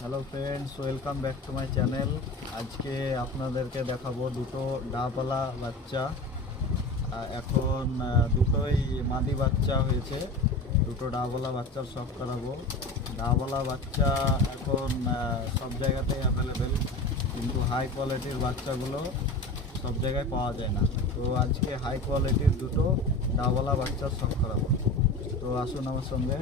Hello friends, welcome back to my channel. আজকে আপনাদেরকে দেখাবো দুটো ডাবওয়ালা বাচ্চা। এখন দুটোই মাদি বাচ্চা হয়েছে। দুটো ডাবওয়ালা বাচ্চার শখ করাবো। ডাবওয়ালা বাচ্চা এখন সব জায়গাতেই অ্যাভেলেবেল, কিন্তু হাই কোয়ালিটির বাচ্চাগুলো সব জায়গায় পাওয়া যায় না। তো আজকে হাই কোয়ালিটির দুটো ডাবওয়ালা বাচ্চার শখ করাবো। তো আসুন আমার সঙ্গে।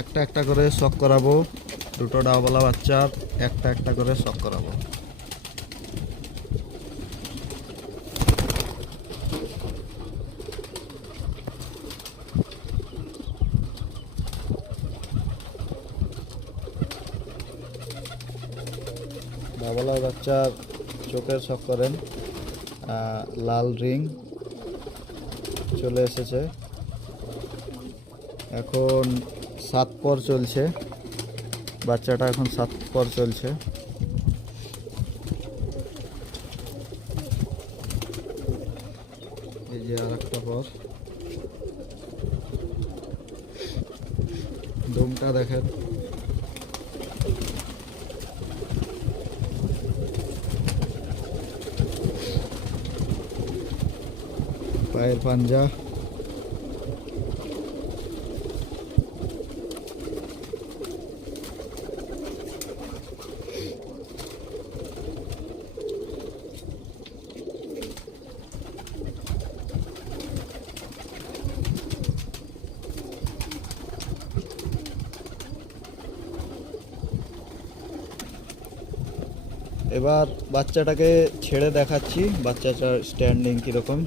একটা একটা করে শখ করাবো। দুটো ডাবওয়ালা বাচ্চার একটা একটা করে শখ করাবো। ডাবওয়ালা বাচ্চার চোখের শখ করেন। লাল রিং চলে এসেছে। এখন 7 পর চলছে, বাচ্চাটা এখন 7 পর চলছে। এই যে আর একটা পর, দমটা দেখেন। পায়ের পাঞ্জা, এবার বাচ্চাটাকে ছেড়ে দেখাচ্ছি বাচ্চাটার স্ট্যান্ডিং কীরকম।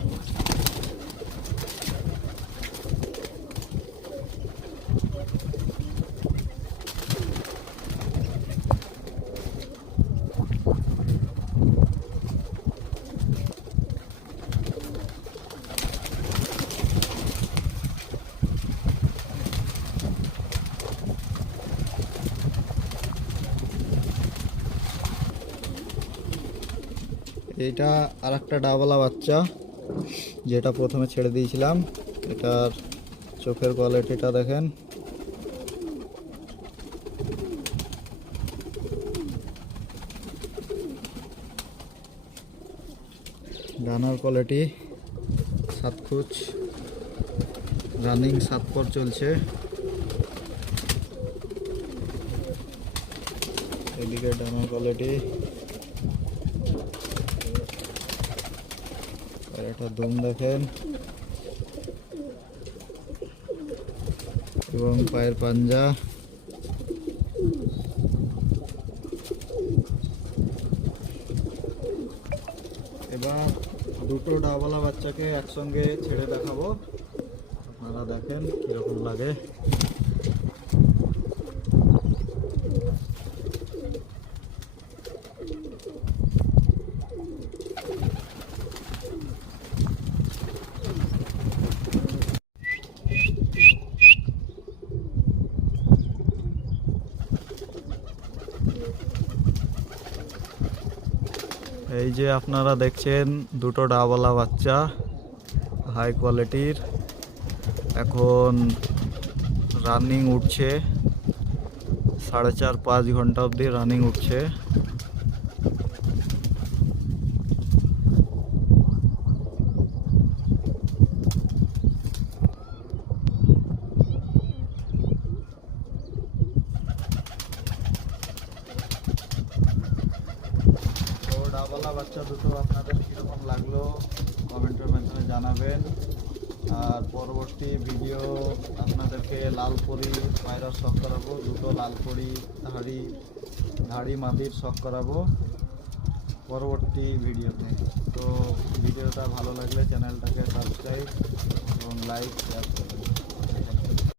এইটা আর একটা ডাবওয়ালা বাচ্চা, যেটা প্রথমে ছেড়ে দিয়েছিলাম। এটার চোখের কোয়ালিটিটা দেখেন। ডানার কোয়ালিটি 7 খুচ, রানিং 7 পর চলছে। এদিকে ডানার কোয়ালিটি, আর একটা দম দেখেন এবং পায়ের পাঞ্জা। এবার দুটো ডাবওয়ালা বাচ্চাকে একসঙ্গে ছেড়ে দেখাবো, আপনারা দেখেন কীরকম লাগে। এই যে আপনারা দেখছেন দুটো ডাবওয়ালা বাচ্চা হাই কোয়ালিটির। এখন রানিং উঠছে, 4.5-5 ঘন্টা অবধি রানিং উঠছে। ডাবওয়ালা বাচ্চা দুটো আপনাদের কীরকম লাগলো কমেন্টের মাধ্যমে জানাবেন। আর পরবর্তী ভিডিও আপনাদেরকে লালপরি পায়রার শখ করাবো, দুটো লালপরি ধাড়ি মাদির শখ করাবো পরবর্তী ভিডিওতে। তো ভিডিওটা ভালো লাগলে চ্যানেলটাকে সাবস্ক্রাইব এবং লাইক শেয়ার করবেন।